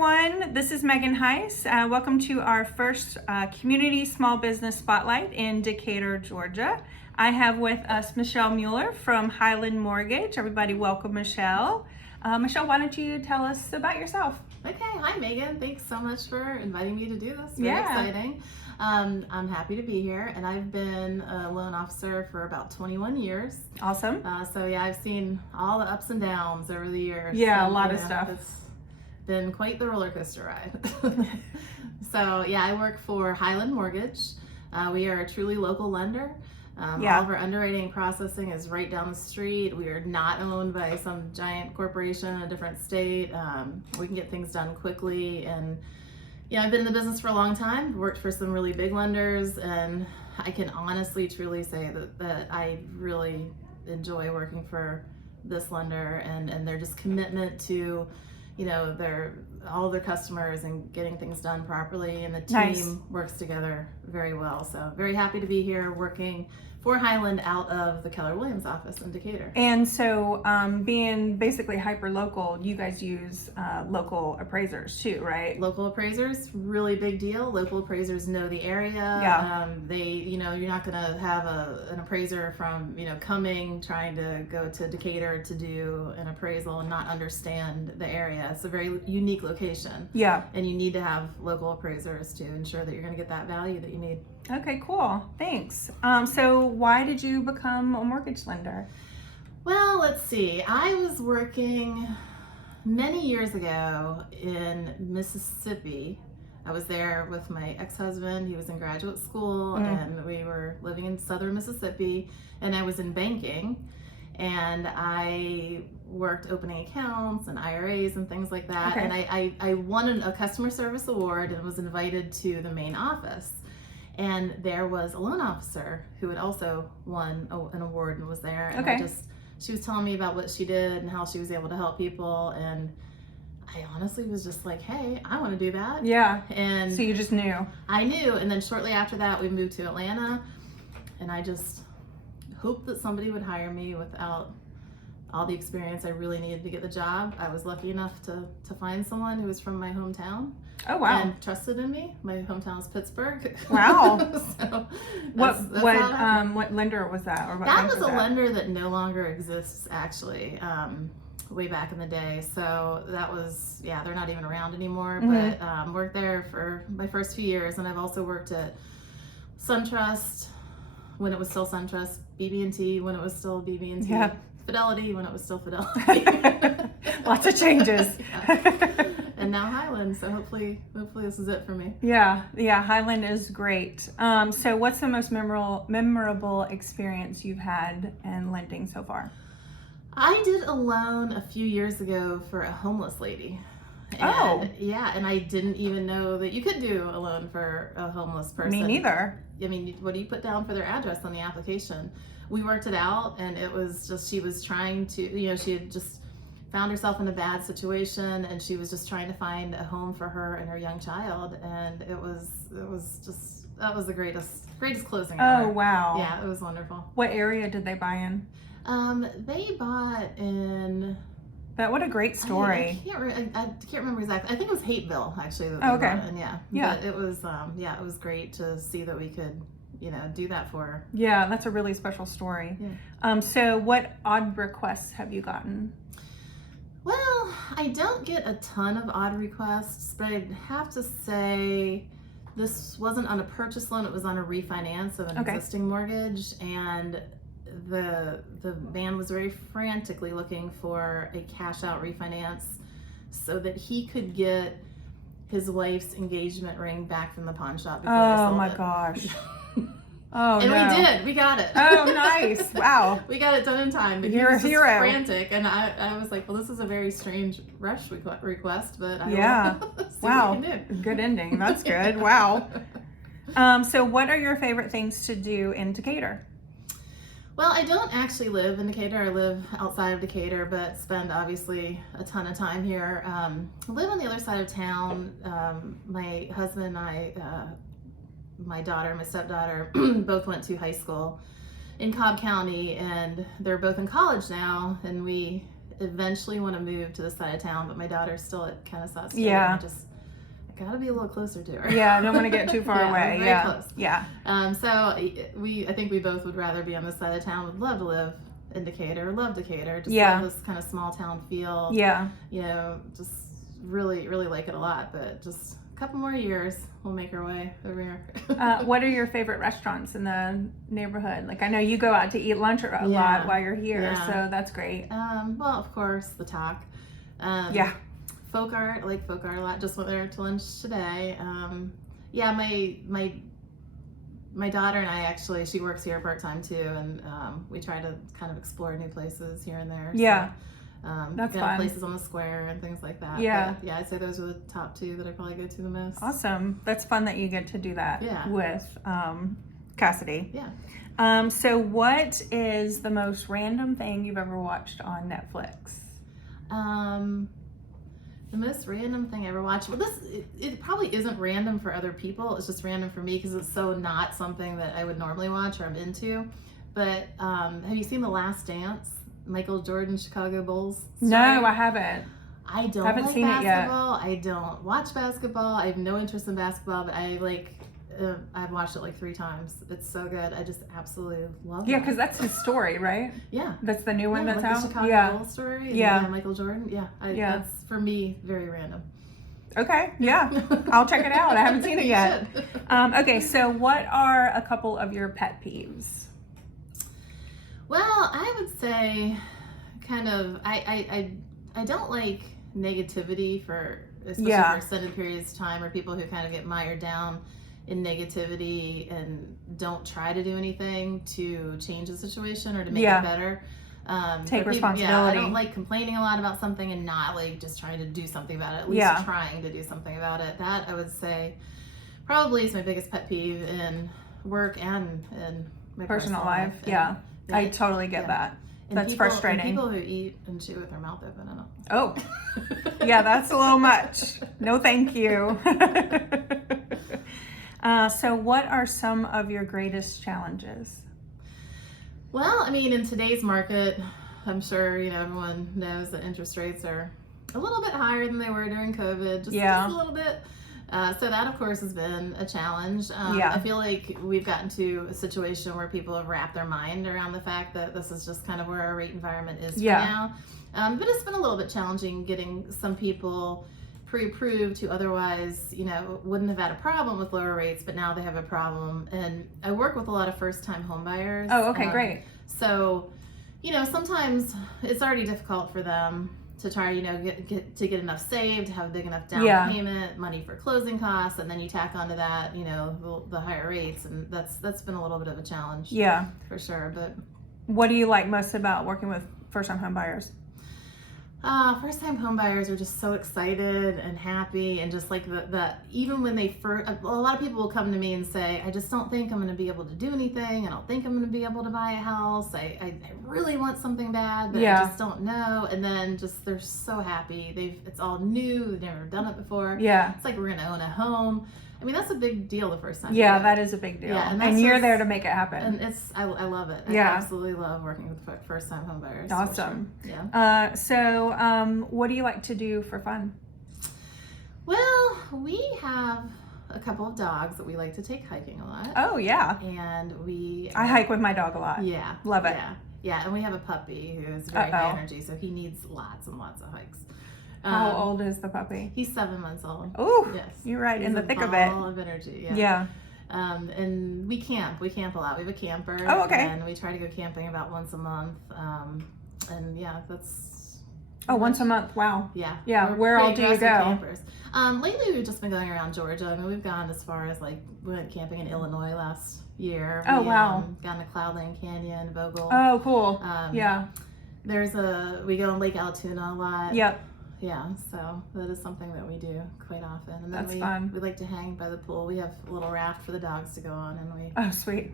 everyone. This is Megan Heiss. Welcome to our first Community Small Business Spotlight in Decatur, Georgia. I have with us Michelle Mueller from Highland Mortgage. Everybody welcome Michelle. Michelle, why don't you tell us about yourself? Okay, hi Megan. Thanks so much for inviting me to do this. Very exciting. I'm happy to be here, and I've been a loan officer for about 21 years. Awesome. So yeah, I've seen all the ups and downs over the years. Yeah, and, a lot of stuff. It's been quite the roller coaster ride. So yeah, I work for Highland Mortgage. We are a truly local lender. All of our underwriting processing is right down the street. We are not owned by some giant corporation in a different state. We can get things done quickly. And yeah, I've been in the business for a long time, worked for some really big lenders, and I can honestly, truly say that I really enjoy working for this lender and their just commitment to, you know, all their customers and getting things done properly, and the team works together very well. So very happy to be here working for Highland out of the Keller Williams office in Decatur. And so being basically hyper local, you guys use local appraisers too, right? Local appraisers, really big deal. Local appraisers know the area. Yeah. You're not gonna have an appraiser from, coming, trying to go to Decatur to do an appraisal and not understand the area. It's a very unique location. Yeah. And you need to have local appraisers to ensure that you're gonna get that value that you need. Okay, cool. Thanks. So why did you become a mortgage lender? Well, let's see. I was working many years ago in Mississippi. I was there with my ex-husband. He was in graduate school, and we were living in southern Mississippi, and I was in banking, and I worked opening accounts and IRAs and things like that. Okay. And I won a customer service award and was invited to the main office. And there was a loan officer who had also won an award and was there. And she was telling me about what she did and how she was able to help people. And I honestly was just like, hey, I want to do that. Yeah. And so you just knew. I knew. And then shortly after that, we moved to Atlanta. And I just hoped that somebody would hire me without all the experience I really needed to get the job. I was lucky enough to find someone who was from my hometown. Oh, wow. And trusted in me. My hometown is Pittsburgh. Wow. So what lender was that? Or what that was a lender that no longer exists, actually, way back in the day. So that was, they're not even around anymore. Mm-hmm. But worked there for my first few years. And I've also worked at SunTrust when it was still SunTrust, BB&T when it was still BB&T. Yeah. Fidelity when it was still Fidelity. Lots of changes. And now Highland, so hopefully this is it for me. Yeah, Highland is great. So what's the most memorable experience you've had in lending so far? I did a loan a few years ago for a homeless lady. And I didn't even know that you could do a loan for a homeless person. Me neither. I mean, what do you put down for their address on the application? We worked it out, and it was just, she was trying to, she had just found herself in a bad situation, and she was just trying to find a home for her and her young child, and it was that was the greatest closing ever. Oh, wow. Yeah, it was wonderful. What area did they buy in? They bought in... But what a great story. I can't remember exactly. I think it was Hateville, actually. That they bought in, yeah. But it was great to see that we could, do that for her. Yeah, that's a really special story. Yeah. So what odd requests have you gotten? Well, I don't get a ton of odd requests, but I'd have to say this wasn't on a purchase loan. It was on a refinance of an existing mortgage, and the man was very frantically looking for a cash out refinance so that he could get his wife's engagement ring back from the pawn shop before they sold it. Oh my gosh. Oh, and we did. We got it. Oh, nice. Wow. We got it done in time. But You're he was a just hero. frantic, and I was like, well, this is a very strange rush request, but I will see wow. what we can do. Good ending. That's good. Wow. So what are your favorite things to do in Decatur? Well, I don't actually live in Decatur. I live outside of Decatur, but spend obviously a ton of time here. I live on the other side of town. My husband and I, my daughter, my stepdaughter, both went to high school in Cobb County, and they're both in college now. And we eventually want to move to the side of town, but my daughter's still at Kennesaw State. Yeah. And I gotta be a little closer to her. Yeah, I don't want to get too far Yeah, away. very Yeah. close. Yeah. So I think we both would rather be on this side of town. Would love to live in Decatur. Love Decatur. Just Yeah. love this kind of small town feel. Yeah. You know, just really, really like it a lot. But just a couple more years, we'll make our way over here. What are your favorite restaurants in the neighborhood? Like, I know you go out to eat lunch a lot while you're here, Yeah. so that's great. Well, of course, the Talk. Yeah. Folk art. I like folk art a lot. Just went there to lunch today. Yeah, my daughter and I actually, she works here part-time too, and we try to kind of explore new places here and there. Yeah. So, that's you know, fun. places on the square and things like that. Yeah. But, yeah, I'd say those are the top two that I probably go to the most. Awesome. That's fun that you get to do that Yeah. with Cassidy. Yeah. So what is the most random thing you've ever watched on Netflix? The most random thing I ever watched. Well, it probably isn't random for other people. It's just random for me because it's so not something that I would normally watch or I'm into. But have you seen The Last Dance? Michael Jordan, Chicago Bulls story? No, I haven't. I don't Haven't like seen it yet. basketball. I don't watch basketball. I have no interest in basketball, but I've watched it like 3 times. It's so good. I just absolutely love it. Yeah, because that's his story, right? Yeah. That's the new one Yeah, that's like out? the Chicago Yeah. Bulls story. Yeah. Michael Jordan. Yeah. Yeah. That's, for me, very random. Okay, yeah. I'll check it out. I haven't seen it You yet. should. Okay, so what are a couple of your pet peeves? Well, I would say kind of, I don't like negativity especially Yeah. for extended periods of time, or people who kind of get mired down in negativity and don't try to do anything to change the situation or to make Yeah. it better. Take for responsibility. Yeah, I don't like complaining a lot about something and not like just trying to do something about it, at least Yeah. trying to do something about it. That I would say probably is my biggest pet peeve in work and in my Personal personal life. And- Yeah. I and- totally get yeah. that. and That's people, frustrating. And people who eat and chew with their mouth open, I don't know. Oh, yeah, that's a little much. No, thank you. So what are some of your greatest challenges? Well, I mean, in today's market, I'm sure, everyone knows that interest rates are a little bit higher than they were during COVID, just a little bit. So that, of course, has been a challenge. I feel like we've gotten to a situation where people have wrapped their mind around the fact that this is just kind of where our rate environment is for now. But it's been a little bit challenging getting some people pre-approved who otherwise, wouldn't have had a problem with lower rates, but now they have a problem. And I work with a lot of first-time home buyers. Oh, okay, great. So, sometimes it's already difficult for them to try, get enough saved, have a big enough down payment, money for closing costs, and then you tack onto that, the higher rates, and that's been a little bit of a challenge. Yeah, for sure. But what do you like most about working with first-time home buyers? First-time home buyers are just so excited and happy, and just like the even when they first, a lot of people will come to me and say, I just don't think I'm going to be able to do anything. I don't think I'm going to be able to buy a house. I really want something bad, but I just don't know. And then just they're so happy. It's all new. They've never done it before. Yeah, it's like we're going to own a home. I mean, that's a big deal the first time. Yeah, that is a big deal. Yeah, and you're there to make it happen. And I love it. I absolutely love working with first-time home buyers. Awesome. Sure. Yeah. So what do you like to do for fun? Well, we have a couple of dogs that we like to take hiking a lot. Oh, yeah. And I hike with my dog a lot. Yeah. Love it. Yeah, and we have a puppy who is very high energy, so he needs lots and lots of hikes. How old is the puppy? He's 7 months old. Oh, yes. You're right, He's in the thick of it. Ball of energy. Yeah. And we camp. We camp a lot. We have a camper. Oh, okay. And we try to go camping about once a month. And yeah, that's. Oh, once a month. Wow. Yeah. Yeah. Where all do you go? Campers. Lately, we've just been going around Georgia. I mean, we've gone as far as we went camping in Illinois last year. Oh, wow. Gone to Cloudland Canyon, Vogel. Oh, cool. Yeah. We go in Lake Altoona a lot. Yep. Yeah, so that is something that we do quite often. And then That's fun. We like to hang by the pool. We have a little raft for the dogs to go on, and we. Oh, sweet.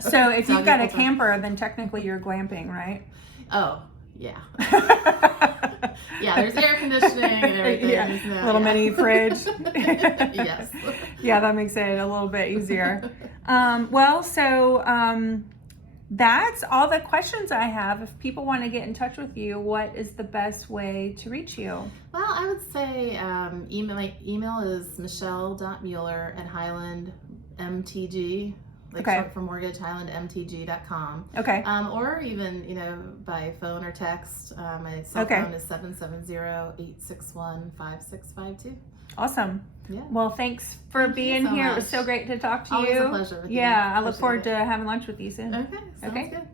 So if you've got a camper, then technically you're glamping, right? Oh, yeah. Yeah, there's air conditioning and everything. Yeah. Little mini fridge. Yes. Yeah, that makes it a little bit easier. that's all the questions I have. If people want to get in touch with you, what is the best way to reach you? Well, I would say my email is michelle.mueller@highlandmtg, like Okay. short for mortgage, highlandmtg.com. Okay. Or even, by phone or text. My cell Okay. phone is 770-861-5652. Awesome. Yeah. Well, thanks for Thank you being so here. It much. was so great to talk to Always you. a pleasure with you. Yeah, I look Appreciate forward it. to having lunch with you soon. Okay, sounds Okay. good.